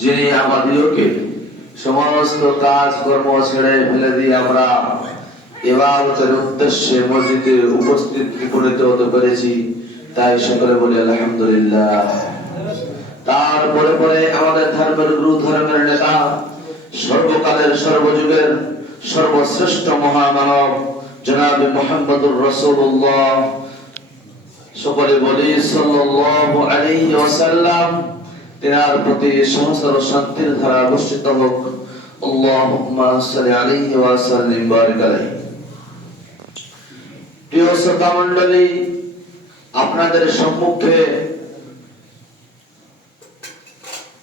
যিনি আমাদেরকে সমস্ত কাজ কর্ম ছেড়ে ফেলে দিয়ে আমরা ইবাদতের উদ্দেশ্যে মসজিদে উপনীত হতে পেরেছি, তাই সকলে বলি আলহামদুলিল্লাহ। তারপরে পরে আমাদের ধর্মের গুরু, ধর্মের নেতা, সর্বকালের সর্বযুগের সর্বশ্রেষ্ঠ মহামানব জনাব মুহাম্মদুর রাসূলুল্লাহ, সকলে বলি সাল্লাল্লাহু আলাইহি ওয়াসাল্লাম, তিনার প্রতি সহস্র শান্তির ধারা বর্ষিত হোক। আল্লাহুম্মা সাল্লি আলাইহি ওয়া সাল্লিম বারিক আলাইহি। প্রিয় শ্রোতা মণ্ডলী, আপনাদের সম্মুখে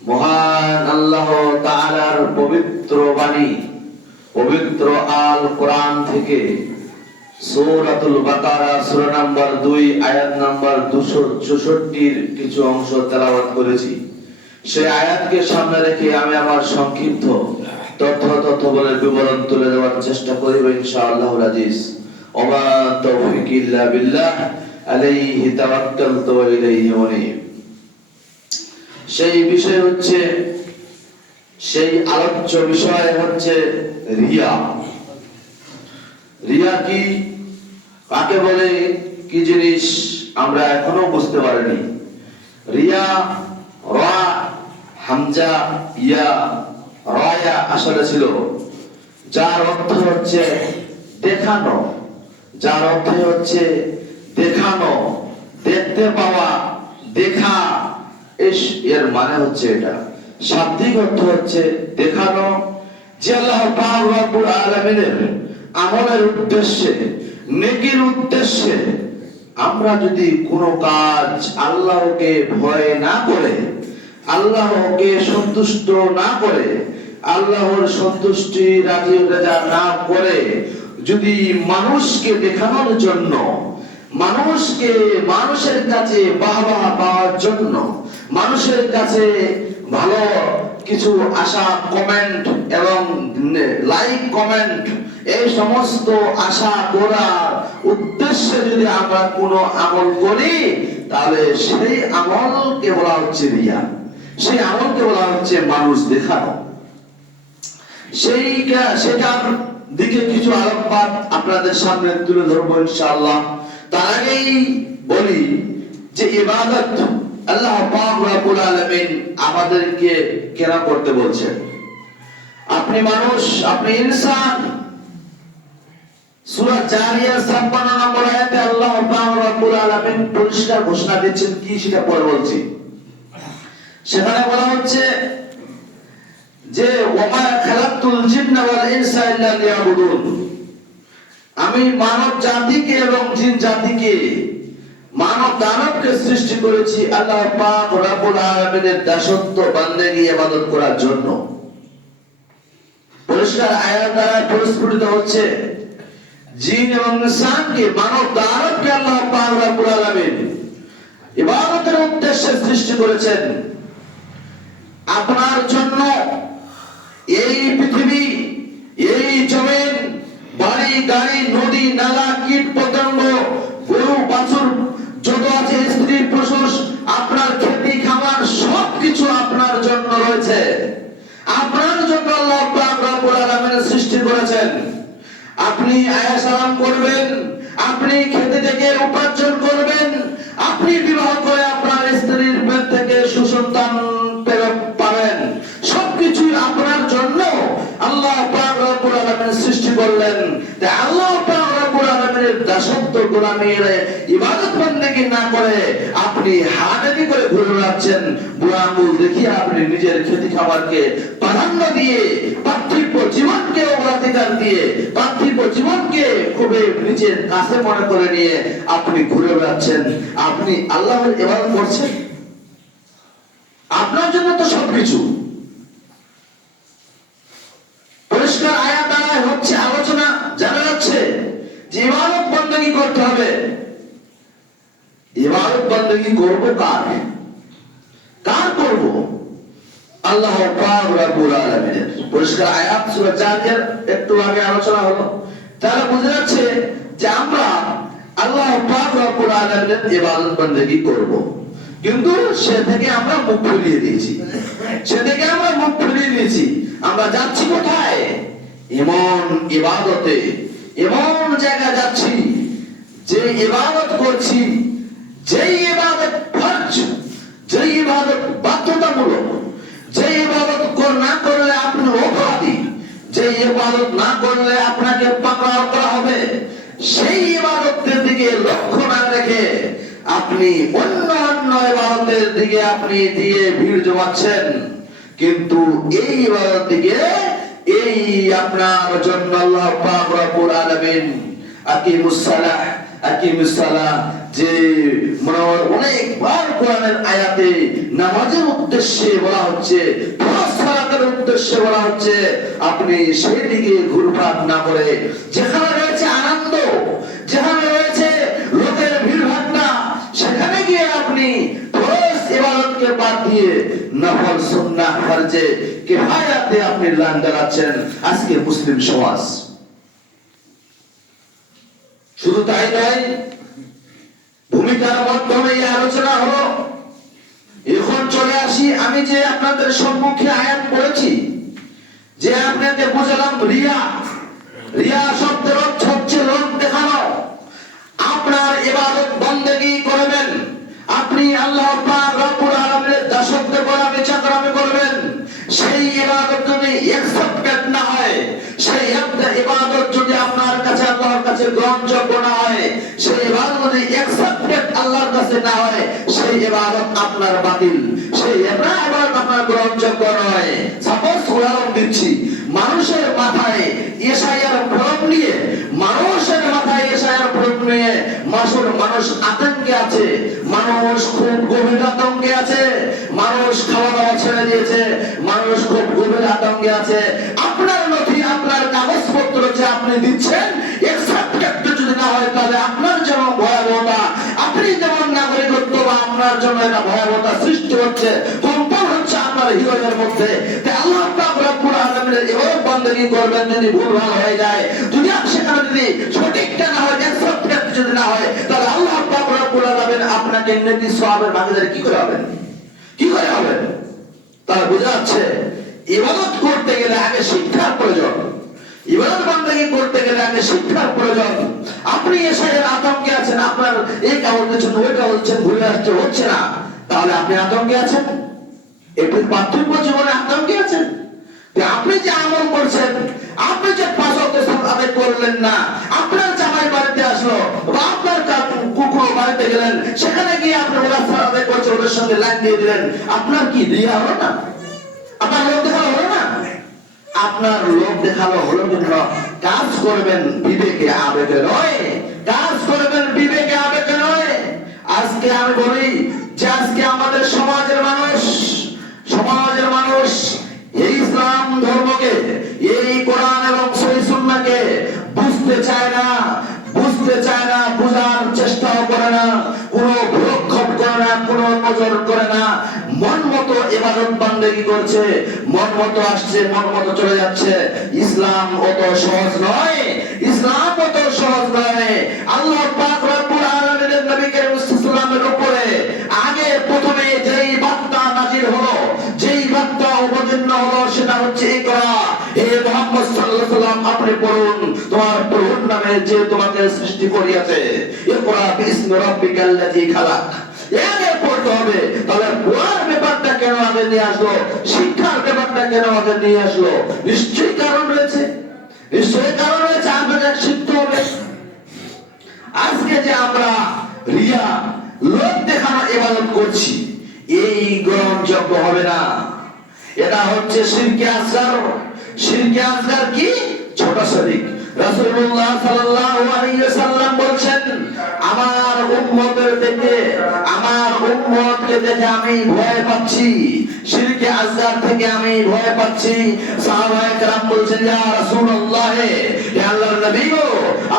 মহান আল্লাহ তাআলার পবিত্র বাণী, পবিত্র আল কোরআন থেকে সূরাতুল বাকারা সূরা নাম্বার 2 আয়াত নাম্বার 264 কিছু অংশ তেলাওয়াত করেছি। সেই আয়াতকে সামনে রেখে আমি আমার সংক্ষিপ্ত তথ্যবলের বিবরণ তুলে দেওয়ার চেষ্টা করিব ইনশাআল্লাহুল আজিজ। ওমা তাওফীক ইল্লা বিল্লাহ আলাইহি তাওয়াক্কালতু ওয়া ইলাইহি উনীব। সেই বিষয় হচ্ছে, সেই আলোচ্য বিষয় হচ্ছে রিয়া। রিয়া কি, কাকে বলে, কি জিনিস আমরা এখনো বুঝতে পারিনি। রিয়া রা হামজা ইয়া রায়া আসলে ছিল, যার অর্থ হচ্ছে দেখানো, যার অর্থ হচ্ছে দেখানো, দেখতে পাওয়া, দেখা, এর মানে হচ্ছে এটা। শাব্দিক অর্থ হচ্ছে দেখানো, যে আল্লাহ পাক রব্বুল আলামিনের আমলের উদ্দেশ্যে, নেকির উদ্দেশ্যে আমরা যদি কোনো কাজ আল্লাহকে ভয় না করে, আল্লাহকে সন্তুষ্ট না করে, আল্লাহর সন্তুষ্টি রাজি রাজা না করে যদি মানুষকে দেখানোর জন্য, মানুষের কাছে বাহবা পাওয়ার জন্য, মানুষের কাছে ভালো কিছু আশা, কমেন্ট এবং লাইক কমেন্ট, এই সমস্ত আশা করার উদ্দেশ্যে যদি আমরা কোনো আমল করি, তাহলে সেই আমলকে বলা হচ্ছে রিয়া, সেই আমলকে বলা হচ্ছে মানুষ দেখানো। সেটার দিকে কিছু আলোকপাত আপনাদের সামনে তুলে ধরবো ইনশাআল্লাহ। তার আগেই বলি যে ইবাদত আল্লাহ পাক রব্বুল আলামিন আমাদেরকে কেন করতে বলছেন। আপনি মানুষ, আপনি ইনসান। সূরা জারিয়ার 56 নম্বর আয়াতে আল্লাহ পাক রব্বুল আলামিন পরিষ্কার ঘোষণা দিচ্ছেন, কি সেটা পরে বলছি। সেখানে বলা হচ্ছে যে ওমা খালাকতুল জিন্না ওয়াল ইনসা ইল্লা লিয়াবুদুন, আমি মানব জাতিকে এবং জিন জাতিকে, মানব দানবকে সৃষ্টি করেছি আল্লাহ পাক রব্বুল আলামিনের দাসত্ব, বান্দেগি, ইবাদত করার জন্য। পরিষ্কার আয়াত দ্বারা পরিস্ফুটিত হচ্ছে জিন এবং ইনসানকে, মানব দানবকে আল্লাহ পাক রব্বুল আলামিন ইবাদতের উদ্দেশ্যে সৃষ্টি করেছেন। আপনার জন্য এই পৃথিবী, এই জমিন, বাড়ি গাড়ি, নদী নালা, কীট পতঙ্গ, গরু বাছুর যত আছে, স্ত্রী পুরুষ, আপনার খেতি খামার সবকিছু আপনার জন্য রয়েছে। আপনার জন্য আল্লাহ পাক রব্বুল আলামিন সৃষ্টি করেছেন। আপনি আয়া সালাম করবেন, আপনি খেতে থেকে উপার্জন করবেন, আপনি বিবাহ করে আপনার স্ত্রীর পেট থেকে সুসন্তান পাবেন, সবকিছু আপনার জন্য আল্লাহ পাক রব্বুল আলামিন সৃষ্টি করলেন। তাই আল্লাহ পাক রব্বুল আলামিনের দাসত্ব, গোলামির ইবাদত বন্দেগী না করে আপনি হারামি করে ঘুরে বেড়াচ্ছেন। বুড়া আঙুল দেখিয়ে আপনি নিজের খেতি খামারকে প্রাধান্য দিয়ে, পার্থিব জীবনকে অগ্রাধিকার দিয়ে, পার্থিব জীবনকে খুবই নিজের কাছে মনে করে নিয়ে আপনি ঘুরে বেড়াচ্ছেন। আপনি আল্লাহর ইবাদত করছেন? আপনার জন্য তো সবকিছু। পরিষ্কার আয়াত দ্বারা হচ্ছে আলোচনা, জানা যাচ্ছে যে ইবাদত বন্দেগী করতে হবে। ইবাদত বন্দেগী করব কার? কার করব? আল্লাহ পাক রব্বুল আলামিনের। পরিষ্কার আয়াত সূরা জারিয়ার একটু আগে আলোচনা হলো, তাহলে বোঝা যাচ্ছে যে আমরা আল্লাহ পাক রব্বুল আলামিনের ইবাদত বন্দেগী করব, কিন্তু সে থেকে আমরা মুখ ফিরিয়ে দিয়েছি, সে থেকে আমরা আমরা যাচ্ছি কোথায়? এমন ইবাদতে, এমন জায়গা যাচ্ছি যে ইবাদত করছি, যেই ইবাদত ফরজ, যেই ইবাদত বাধ্যতামূলক, যে ইবাদত না করলে আপনি অপরাধী, যে ইবাদত না করলে আপনাকে পাকড়াও করা হবে, সেই ইবাদতের দিকে লক্ষ্য না রেখে আপনি অন্য অন্য ইবাদতের দিকে আপনি দিয়ে ভিড় জমাচ্ছেন। কিন্তু এই ইবাদত দিকে, এই আপনার জন্য আল্লাহ পাক রব্বুল আলামিন আকিমুস সালাহ, আকিমুস সালাহ যে অনেকবার কোরআনের আয়াতে নামাজের উদ্দেশ্যে বলা হচ্ছে, ফরজ সালাতের উদ্দেশ্যে বলা হচ্ছে, আপনি সেই দিকে ঘুরপাক না করে যেখানে রয়েছে আনন্দ, যেখানে রয়েছে লোকের ভিড় ভাট্টা, সেখানে গিয়ে আপনি ফরজ ইবাদতকে বাদ দিয়ে নফল সুন্নাহ ফরজে কিফায়াতে আপনি লান দাঁড়াচ্ছেন আজকে মুসলিম সমাজ। শুধু তাই নয়, ভূমিকার মাধ্যমে এই আলোচনা হলো। এখন চলে আসি, আমি যে আপনাদের সম্মুখে আয়াত পড়েছি, যে আপনাকে বুঝালাম রিয়া, রিয়া শব্দের অর্থ হচ্ছে লোক দেখানো। আপনার ইবাদত বন্দেগী করবেন, আপনি আল্লাহ পাক রব্বুল আলামিনের দাসত্ব গোলামি চাকরামি করবেন, সেই ইবাদত যদি অ্যাকসেপ্টেড না হয়, সেই ইবাদত যদি আপনার কাছে আল্লাহর কাছে গ্রহণযোগ্য না হয়, সেই ইবাদত যদি অ্যাকসেপ্টেড আল্লাহর কাছে না হয়, সেই ইবাদত আপনার বাতিল, সেই ইবাদত আপনার গ্রহণযোগ্য নয়। সাপোজ উদাহরণ দিচ্ছি, মানুষের মাথায় ঈশায়ার ফলক নিয়ে, মানুষের মাথায় ঈশায়ার ফলক নিয়ে মানুষ আতঙ্কে আছে, মানুষ খুব গভীর আতঙ্কে আছে, মানুষ খাওয়া দাওয়া ছেড়ে দিয়েছে, মানুষ খুব গভীর আতঙ্কে আছে। আপনার নথি, আপনার কাগজপত্র যে আপনি দিচ্ছেন অ্যাকসেপ্টেড যদি না হয়, তাহলে আপনার যেমন ভয়াবহতা, আপনি যেমন নাগরিকত্ব বা আপনার জন্য একটা ভয়াবহতা সৃষ্টি হচ্ছে, কম্পন হচ্ছে আপনার হৃদয়ের মধ্যে। তাই আল্লাহ পাক রব্বুল আলামিনের ইবাদত বন্দেগী করবেন যদি ভুলভাল হয়ে যায়, যদি সেখানে যদি সঠিকটা না হয়, অ্যাকসেপ্টেড যদি না হয়, তাহলে আল্লাহ পাক রব্বুল আলামিন আপনাকে নেকি সওয়াবের ভাগীদার কি করে হবেন? কি করে হবেন? তাহলে বোঝা যাচ্ছে ইবাদত করতে গেলে আগে শিক্ষার প্রয়োজন, ইবাদত বন্দেগী করতে গেলে আগে শিক্ষার প্রয়োজন। আপনি এসের আতঙ্কে আছেন, আপনার এই কাগজ দিচ্ছেন, ওই কাগজ দিচ্ছেন, ঘুরে আসছে, হচ্ছে না, তাহলে আপনি আতঙ্কে আছেন, একটু পার্থক্য জীবনে আতঙ্কে আছেন। আপনি যে আমল করছেন, আপনি যে পাঁচ ওয়াক্ত সালাত আদায় করলেন না, আপনার জামাই বাড়িতে আসলো বা আপনার কুকুর বাড়িতে গেলেন, সেখানে গিয়ে আপনি ওরা সালাত আদায় করছেন, ওদের সঙ্গে লাইন দিয়ে দিলেন, আপনার কি রিয়া হলো না? আপনার লোক দেখানো হলো না? আপনার লোক দেখানো হলো কিন্তু কাজ করবেন বিবেকে আবেগে নয়, কাজ করবেন বিবেকে আবেগে নয়। আজকে আমি বলি যে আজকে আমাদের সমাজের মানুষ এই ইসলাম ধর্মকে, এই কোরআন এবং সহিহ সুন্নাহকে বুঝতে চায় না, বোঝার চেষ্টাও করে না, কোনো ভ্রুক্ষেপ করে না, কোনো নজর করে না, মন মতো ইবাদত বন্দেগী করছে, মন মতো আসছে, মন মতো চলে যাচ্ছে। ইসলাম অত সহজ নয়, ইসলাম অত সহজ নয়। আল্লাহ পাক রব্বুল আলামিনের নবী করিম সাল্লাল্লাহু আলাইহি ওয়াসাল্লামের উপরে আগে প্রথমে যেই বার্তা নাযিল হলো, যেই বার্তা অবতীর্ণ হলো, সেটা হচ্ছে ইকরা, হে মুহাম্মদ সাল্লাল্লাহু আলাইহি ওয়াসাল্লাম আপনি পড়ুন, তোমার প্রভুর নামে যে তোমাকে সৃষ্টি করিয়াছে, ইকরা বিসমি রাব্বিকাল্লাযী খালাক। আগে পড়তে হবে। তাহলে পড়ার ব্যাপারটা কেন আগে নিয়ে আসলো, শিক্ষার ব্যাপারটা কেন আগে নিয়ে আসলো? নিশ্চয়ই কারণ রয়েছে, নিশ্চয়ই কারণ রয়েছে। আপনাকে শিখতে হবে। আজকে যে আমরা রিয়া, লোক দেখানো ইবাদত করছি, এই গ্রহণযোগ্য হবে না। এটা হচ্ছে শিরকে আসগার। শিরকে আসগার কি? ছোট শিরক। রাসূলুল্লাহ সাল্লাল্লাহু আলাইহি ওয়াসাল্লাম বলেছেন, আমার উম্মতকে দেখে আমি ভয় পাচ্ছি, শিরকে আসগার থেকে আমি ভয় পাচ্ছি। সাহাবায়ে কেরাম বলছেন, ইয়া রাসূলুল্লাহ, হে আল্লাহর নবী গো,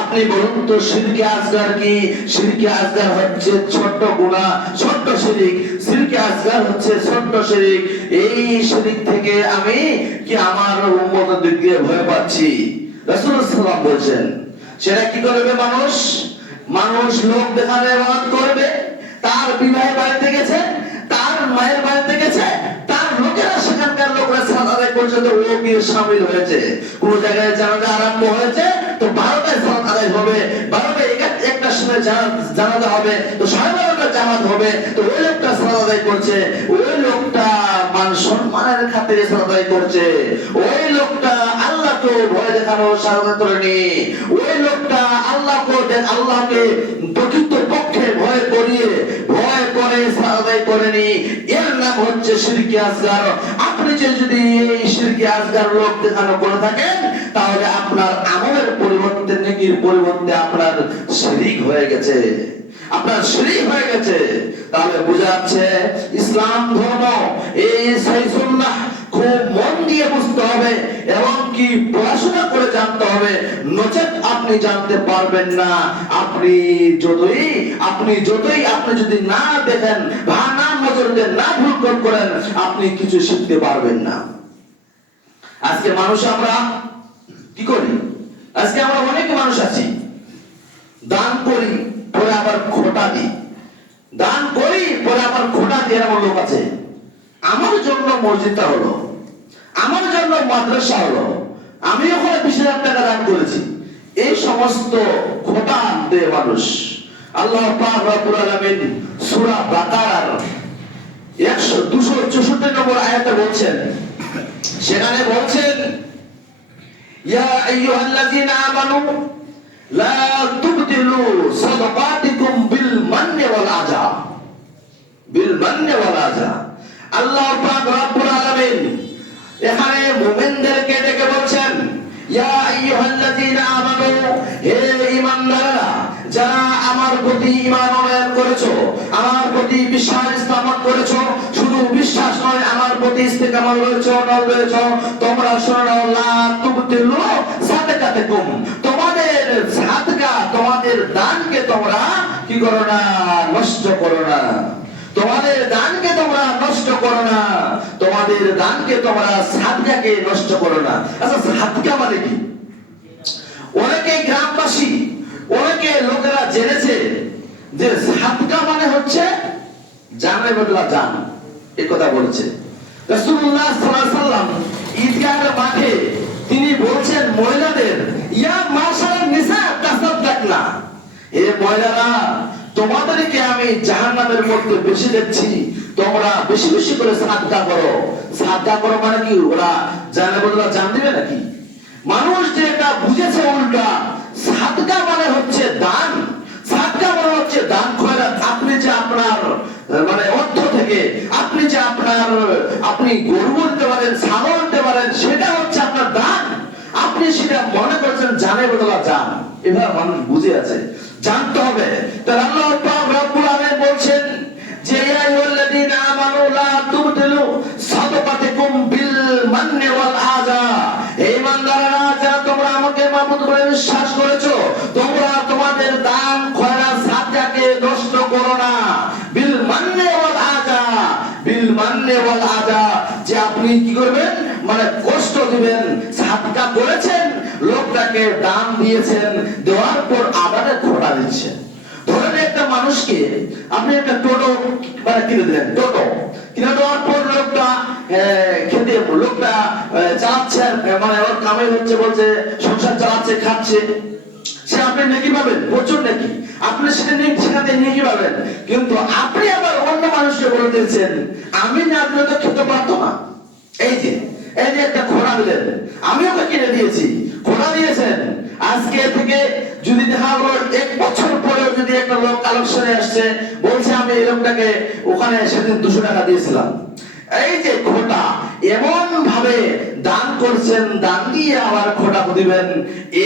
আপনি বলুন তো শিরকে আসগার কি? শিরকে আসগার হচ্ছে ছোট গুনাহ, ছোট শিরক। শিরকে আসগার হচ্ছে ছোট শিরক। এই শিরক থেকে আমি কি আমার উম্মতের দিকে ভয় পাচ্ছি। রাসূলুল্লাহ সাল্লাল্লাহু আলাইহি ওয়াসাল্লাম বলেন, সেটা কি করবে মানুষ লোক দেখানো ইবাদত করবে। তার বিবাহে বাড়িতে গেছে, তার মায়ের বাড়িতে গেছে, তার লোকেরা, সেখানকার লোকেরা সালাত আদায় পর্যন্ত ও গিয়ে শামিল হয়েছে। কোন জায়গায় জানাজা আরম্ভ হয়েছে তো 12টায় সালাত আদায় হবে, 12টায় একটার সময় জানাজা হবে তো 12:30টায় জামাত হবে, তো ওই লোকটা সালাত আদায় করছে, ওই লোকটা মান সম্মানের খাতিরে সালাত আদায় করছে, ওই লোকটা আল্লাহকে ভয় দেখানো সালাত করেনি, ওই লোকটা আল্লাহকে প্রকৃত পক্ষে ভয় করে সালাত আদায় করেনি। এর নাম হচ্ছে শিরকে আসগার। আপনি যদি এই শিরকে আসগার লোক দেখানো করে থাকেন তাহলে আপনার আমলের পরিবর্তে, নেকির পরিবর্তে আপনার শিরক হয়ে গেছে, আপনার শিরক হয়ে গেছে। তাহলে বোঝা যাচ্ছে ইসলাম ধর্ম এই সহিহ সুন্নাহ খুব মন দিয়ে বুঝতে হবে এবং কি পড়াশোনা করে জানতে হবে, নচেত আপনি জানতে পারবেন না। আপনি যদি না দেখেন বা না নজর দেন, না ভুল করেন, আপনি কিছু শিখতে পারবেন না। আজকে মানুষ আমরা কি করি? আজকে আমরা অনেক মানুষ আছি দান করি পরে আবার খোটা দিই, দান করি পরে আবার খোটা দিয়ে এমন লোক আছে। আমার জন্য মসজিদটা হলো, আমার জন্য মাদ্রাসা হলো, আমি ওখানে 20,000 টাকা দান করেছি, এই সমস্ত খোটা দেয় মানুষ। আল্লাহ পাক রব্বুল আলামিন সূরা বাকারার 264 নম্বর আয়াতে বলছেন, সেখানে বলছেন ইয়া আইয়ুহাল্লাযীনা আমানু লা তুবতিলু সাদাকাতিকুম বিল মান্নি ওয়াল আযা, বিল মান্নি ওয়াল আযা। আল্লাহ পাক রব্বুল আলামিন এখানে মুমিনদেরকে ডেকে বলছেন ইয়া আইয়ুহাল্লাযীনা আমানু, হে ঈমানদাররা, যারা আমার প্রতি ঈমান আনয়ন করেছো, আমার প্রতি বিশ্বাস স্থাপন করেছো, শুধু বিশ্বাস নয় আমার প্রতি ইস্তেকামত রয়েছো, তোমরা শোনো, লা তুবতিলু সাদাকাতিকুম, তোমাদের সাদকা, তোমাদের দানকে তোমরা কি করো না, নষ্ট করো না, তোমাদের দানকে তোমরা নষ্ট করো না, তোমাদের দানকে তোমরা সাদকাকে নষ্ট করো না। আচ্ছা, সাদকা মানে কি? অনেকে গ্রামবাসী, অনেকে লোকেরা জেনেছে যে সাদকা মানে হচ্ছে জানের বদলা জান, এই কথা বলেছে রাসূলুল্লাহ সাল্লাল্লাহু আলাইহি ওয়াসাল্লাম ঈদগাহের মাঠে তিনি বলছেন মহিলাদের, ইয়া মাশাআল্লাহ নিসা তাসাদদাকনা, হে মহিলারা, তোমাদেরকে আমি জাহান্নামের মধ্যে বেশি দেখছি, তোমরা বেশি বেশি করে সাদকা করো। সাদকা করো মানে কি? ওরা জানের বদলা জান দিবে নাকি? মানুষ যেটা বুঝেছে উল্টা, সাদকা মানে হচ্ছে দান, সাদকা মানে হচ্ছে দান খয়রাত। আপনি যে আপনার মানে অর্থ থেকে আপনি গরু আনতে পারেন, ছাগল আনতে পারেন, সেটা হচ্ছে আপনার দান। আপনি সেটা মনে করছেন জানের বদলা জান, এভাবে মানুষ বুঝে আছে, জানতে হবে। তার আল্লাহ পাক রব্বুল আলামিন বলছেন যে ইয়া আইয়ুহাল্লাযীনা আমানু লা তুবতিলু সাদাকাতিকুম বিল মান্নি ওয়াল আযা, হে ঈমানদাররা, যারা তোমরা আমাকে মাবুদ বলে বিশ্বাস করেছো, তোমরা তোমাদের দান খয়রাত সাদকাকে নষ্ট করো না। বিল মান্নি ওয়াল আযা, বিল মান্নি ওয়াল আযা, যে আপনি কি করবেন, মানে কষ্ট দিবেন। সাদকা করেছেন, লোকটাকে দান দিয়েছেন, দেওয়ার পর আবার খোটা দিচ্ছেন। ধরেন একটা মানুষকে আপনি একটা টোটো মানে কিনে দিলেন, টোটো কিনে দেওয়ার পর লোকটা খেতে, লোকটা চালাচ্ছে, মানে ওর কামাই হচ্ছে, বলছে সংসার চালাচ্ছে, খাচ্ছে, সে আপনি নেকি পাবেন, প্রচুর নেকি, আপনি সেখানে নেকি পাবেন। কিন্তু আপনি আবার অন্য মানুষকে বলে দিয়েছেন আমি না দিলে তো খেতে পারতো না। এই যে একটা ঘোড়া দিলেন, আমি ওকে কিনে দিয়েছি, ঘোড়া দিয়েছেন, আজকে থেকে যদি দেখা হলো 1 বছর পরেও যদি একটা লোক কালেকশনে আসছে, বলছে আমি এই লোকটাকে ওখানে সেদিন 200 টাকা দিয়েছিলাম, এই যে খোটা, এমন ভাবে দান করছেন, দান দিয়ে আবার খোটা দিবেন,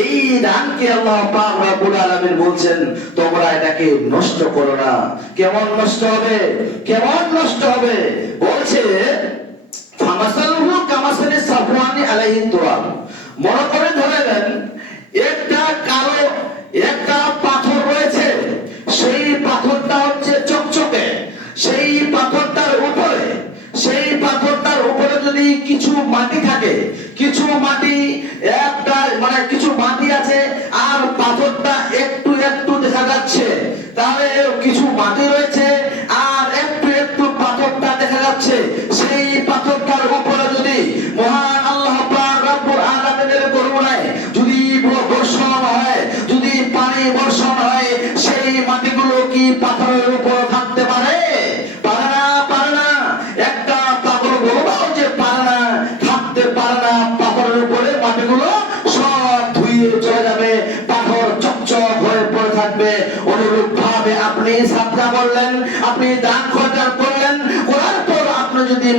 এই দানকে আল্লাহ পাক রব্বুল আলামিন বলছেন তোমরা এটাকে নষ্ট করো না। কেমন নষ্ট হবে? কেমন নষ্ট হবে? বলছে ফামাসালুহু কামাসালি সাফওয়ানি আলাইহি তুরাব, মনে করে ধরে নেন একটা কালো একটা পাথর রয়েছে, সেই পাথরটা হচ্ছে চকচকে, সেই পাথরটার উপরে যদি কিছু মাটি থাকে, কিছু মাটি একটা মানে কিছু মাটি আছে আর পাথরটা একটু একটু দেখা যাচ্ছে, তাহলে কিছু মাটি রয়েছে আর একটু একটু পাথরটা দেখা যাচ্ছে, সেই পাথরটার উপরে যদি মহান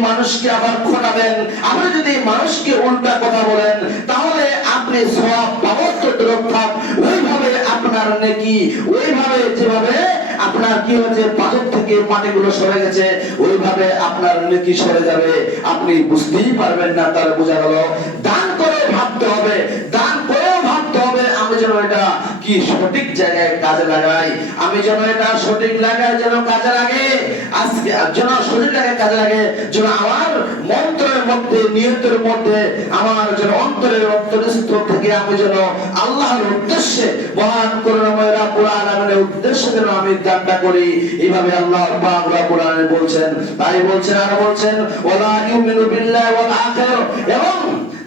মানুষকে আবার খোটাবেন, আপনি যদি মানুষকে উল্টা কথা বলেন, তাহলে আপনি সওয়াব পাওয়ার তো দূর থাক, ওইভাবে আপনার নেকি, ওইভাবে যেভাবে আপনার কি হচ্ছে পাথর থেকে মাটিগুলো সরে গেছে, ওইভাবে আপনার নেকি সরে যাবে, আপনি বুঝতেই পারবেন না। তাহলে বোঝা গেল দান করে ভাবতে হবে, দান করেও ভাবতে হবে আমি যেন এটা কি সঠিক জায়গায় কাজে লাগাই, আমি যেন এটা সঠিক জায়গায় যেন কাজে লাগে, আজকে যেন সঠিক জায়গায় কাজে লাগে, যেন আমার মন্ত্রের মধ্যে, নিয়তের মধ্যে, আমার যেন অন্তরের অন্তরস্থল থেকে আমি যেন আল্লাহর উদ্দেশ্যে, মহান করুণাময় রব্বুল আলামিনের উদ্দেশ্যে যেন আমি দানটা করি। এইভাবে আল্লাহ পাক রব্বুল আলামিন বলছেন, তাই বলছেন আর বলছেন ওয়ালা ইউমিনু বিল্লাহি ওয়াল আখির, এবং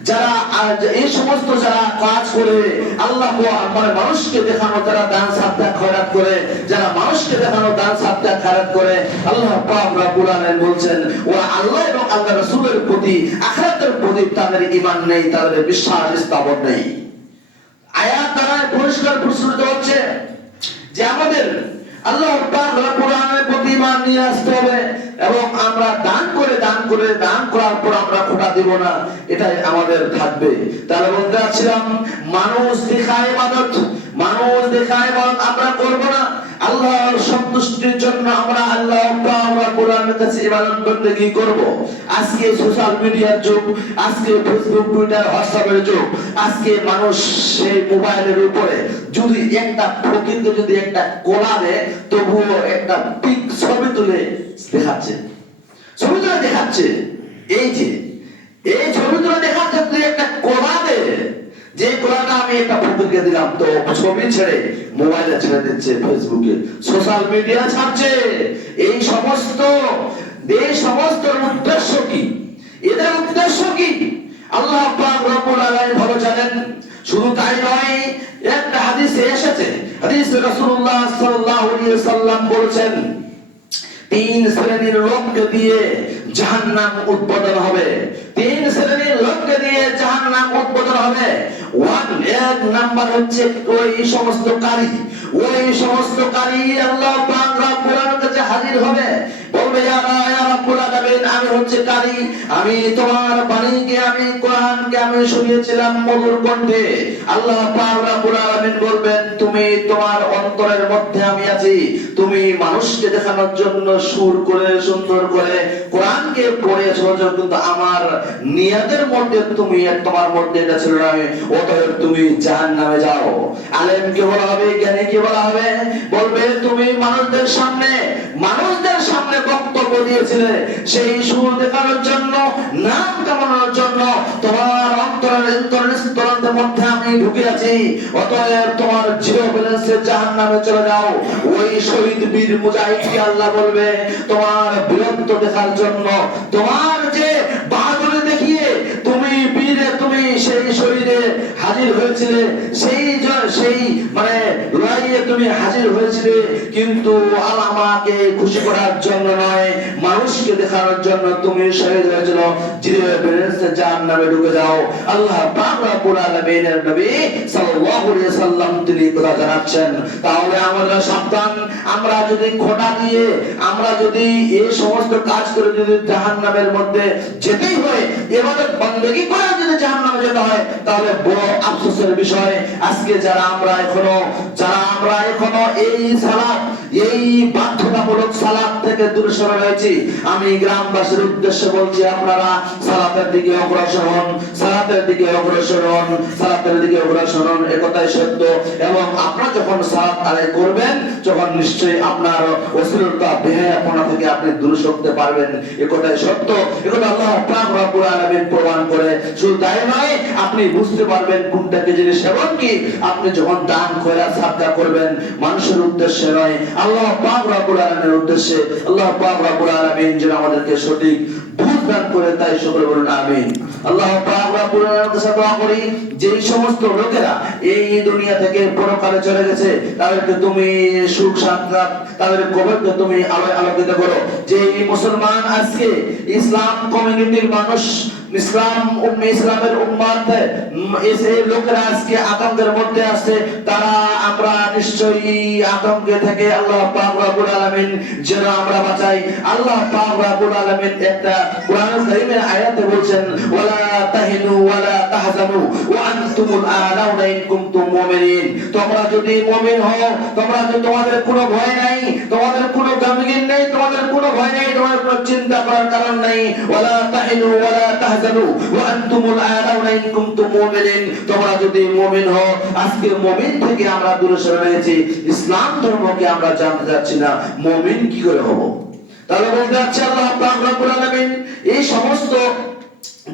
যারা এই সমস্ত যারা কাজ করে আল্লাহ মানে মানুষকে দেখানো, যারা দান সাদকা খয়রাত করে, যারা মানুষকে দেখানো দান সাদকা খয়রাত করে, আল্লাহ পাক রব্বুল আলামিন বলছেন ওরা আল্লাহ এবং আল্লাহর রাসূলের প্রতি, আখিরাতের প্রতি তাদের ঈমান নেই, তাদের বিশ্বাস স্থাপন নেই। আয়াত দ্বারা পরিষ্কার প্রশ্নিত হচ্ছে যে আমাদের আল্লাহ পাক রব্বুল আলামিনের প্রতি ঈমান নিয়ে আসতে হবে, এবং আমরা দান করার পর আমরা খোটা দিব না, এটাই আমাদের থাকবে। তাহলে বলতে চাচ্ছিলাম মানুষ দেখায় ইবাদত, মানুষ দেখায় ইবাদত আমরা করব না, আল্লাহর সন্তুষ্টির জন্য আমরা আল্লাহ পাক রব্বুল আলামিনের কাছে ইবাদত বন্দেগী করব। আজকে সোশ্যাল মিডিয়ার যুগ, আজকে ফেসবুক, টুইটার, হোয়াটসঅ্যাপের যুগ, আজকে মানুষ সেই মোবাইলের উপরে যদি একটা ফকিরকে যদি একটা কোলা দেয়, তবুও একটা পিক ছবি তুলে দেখাচ্ছে, ছবি তুলে দেখাচ্ছে। এই যে এই ছবি তুলে দেখাচ্ছে, তুই একটা কোলা দে, যে কোলাটা আমি একটা ফকিরকে দিলাম, তো ছবি ছেড়ে মোবাইলে ছেড়ে দিচ্ছে, ফেসবুকে, সোশ্যাল মিডিয়া ছাড়ছে। এই সমস্ত উদ্দেশ্য কি? এদের উদ্দেশ্য কি? আল্লাহ পাক রব্বুল আলামিন ভালো জানেন। শুধু তাই নয়, একটা হাদিসে এসেছে, হাদিসে রাসূলুল্লাহ সাল্লাল্লাহু আলাইহি ওয়াসাল্লাম বলেছেন, তিন শ্রেণীর লোককে দিয়ে জাহান্নাম উদ্বোধন হবে, তিন শ্রেণীর লোককে দিয়ে জাহান্নাম উদ্বোধন হবে। এক নাম্বার হচ্ছে ওই সমস্ত কারী, আল্লাহ পাক রব্বুল আলামিনের কাছে হাজির হবে, বলবে ইয়া রাব্বুল আলামিন, আমি হচ্ছে কারী, আমি তোমার বাণীকে, আমি কোরআনকে আমি শুনিয়েছিলাম মধুর কণ্ঠে। আল্লাহ পাক রব্বুল আলামিন বলবেন, তুমি তোমার অন্তরের মধ্যে আমি আছি, তুমি মানুষকে দেখানোর জন্য সুর করে সুন্দর করে কোরআনকে পড়েছো, কিন্তু আমার নিয়তের মধ্যে তুমি, তোমার মধ্যে এটা ছিল না, অতএব তুমি জাহান্নামে যাও। আলেমকে বলা হবে, জ্ঞানীকে বলা হবে, বলবে তুমি মানুষদের সামনে বক্তব্য দিয়েছিলে সেই সুর দেখানোর জন্য, নাম কামানোর জন্য, তোমার অন্তরের মধ্যে আমি ঢুকে আছি, অতএব তোমার জিরো ব্যালেন্সে জাহান্নামে চলে যাও। ওই শহীদ বীর মুজাহিদকে আল্লাহ বলবে, তোমার বীরত্ব দেখার জন্য, তোমার যে বাহাদুরি দেখিয়ে তুমি বীরে, তুমি সেই শহীদে হাজির হয়েছিলে, সেই মানে লড়াইয়ে তুমি হাজির হয়েছিলে, কিন্তু আমাকে খুশি করার জন্য নয়, মানুষকে দেখানোর জন্য তুমি শহীদ হয়েছিল, জিরো ব্যালেন্সে জাহান্নামে ঢুকে যাও। আল্লাহ পাক রব্বুল আলামিনের নবী সাল্লাল্লাহু আলাইহি ওয়াসাল্লাম তিনি কথা জানাচ্ছেন। তাহলে আমরা সাবধান, আমরা যদি খোটা দিয়ে, আমরা যদি এই সমস্ত কাজ করে যদি জাহান্নামের মধ্যে যেতেই হয়, ইবাদত বন্দেগী করে যদি জাহান্নামে যেতে হয়, তাহলে বড় আফসোসের বিষয়। আজকে যারা আমরা এখনো এই সালাত, এই বাধ্যতামূলক সালাত থেকে দূরে সরে রয়েছি, আমি গ্রামবাসীর উদ্দেশ্যে বলছি, আপনারা সালাতের দিকে অগ্রসর হন, সালাতের দিকে অগ্রসর হন, সালাতের দিকে অগ্রসর হন, একথাই সত্য। এবং আপনারা যখন সালাত আদায় করবেন, যখন নিশ্চয়ই আপনার অশ্লীলতা, বেহায়াপনা থেকে আপনি দূরে সরতে পারবেন, একথাই সত্য। একথা আল্লাহ পাক রব্বুল আলামিন প্রমাণ করে। শুধু তাই নয়, আপনি বুঝতে পারবেন কোনটা কি জিনিস, এবং কি আপনি যখন দান খয়রাত সাদকা করবেন, মানুষের উদ্দেশ্যে নয়, আল্লাহ পাক রব্বুল আলামিনের উদ্দেশ্যে। আল্লাহ পাক রব্বুল আলামিন যেন আমাদেরকে সঠিক বুঝ দান করে, তাই সকলে বলুন আমিন। আল্লাহ পাক রব্বুল আলামিনের কাছে দোয়া করি, যেই সমস্ত লোকেরা এই দুনিয়া থেকে পরকালে চলে গেছে, তাদেরকে তুমি সুখ শান্তি, তাদের কবরকে তুমি আলোয় আলোকিত করো। যে মুসলমান আজকে ইসলাম কমিউনিটির মানুষ ইসলামের উম্মত এই লোকেরা আজকে আতঙ্কের মধ্যে আছে, তারা আমরা নিশ্চয়ই আতঙ্কে থেকে আল্লাহ পাক রব্বুল আলামিন যেন আমরা বাঁচাই। আল্লাহ পাক রব্বুল আলামিন একটা কোরআনুল কারীমের আয়াতে বলছেন, ওয়ালা তাহিনু ওয়ালা তাহজানু ওয়া আনতুমুল আ'লাউনা ইন কুনতুম মুমিনিন। তোমরা যদি মুমিন হও, তোমরা যদি, তোমাদের কোনো ভয় নাই, তোমাদের কোনো গমগিন নেই, তোমাদের কোনো ভয় নেই, তোমাদের কোনো চিন্তা করার কারণ নাই। ওয়ালা তাহিনু ওয়ালা তাহজানু ওয়া আনতুমুল আ'লাউনা ইন কুনতুম মুমিনিন। তোমরা যদি মুমিন হও, আজকে মুমিন থেকে আমরা দূরে সরে রয়েছি, ইসলাম ধর্মকে আমরা জানতে যাচ্ছি না, মুমিন কি করে হব? তাহলে বলতে যাচ্ছে আল্লাহ পাক রব্বুল আলামিন এই সমস্ত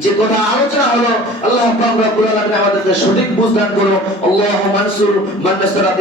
যে কথা আলোচনা হলো, আল্লাহ পাক রব্বুল আলামিন আমাদেরকে সঠিক বুঝ দান করুন। আল্লাহুম্মা আনসুর মান নাসারা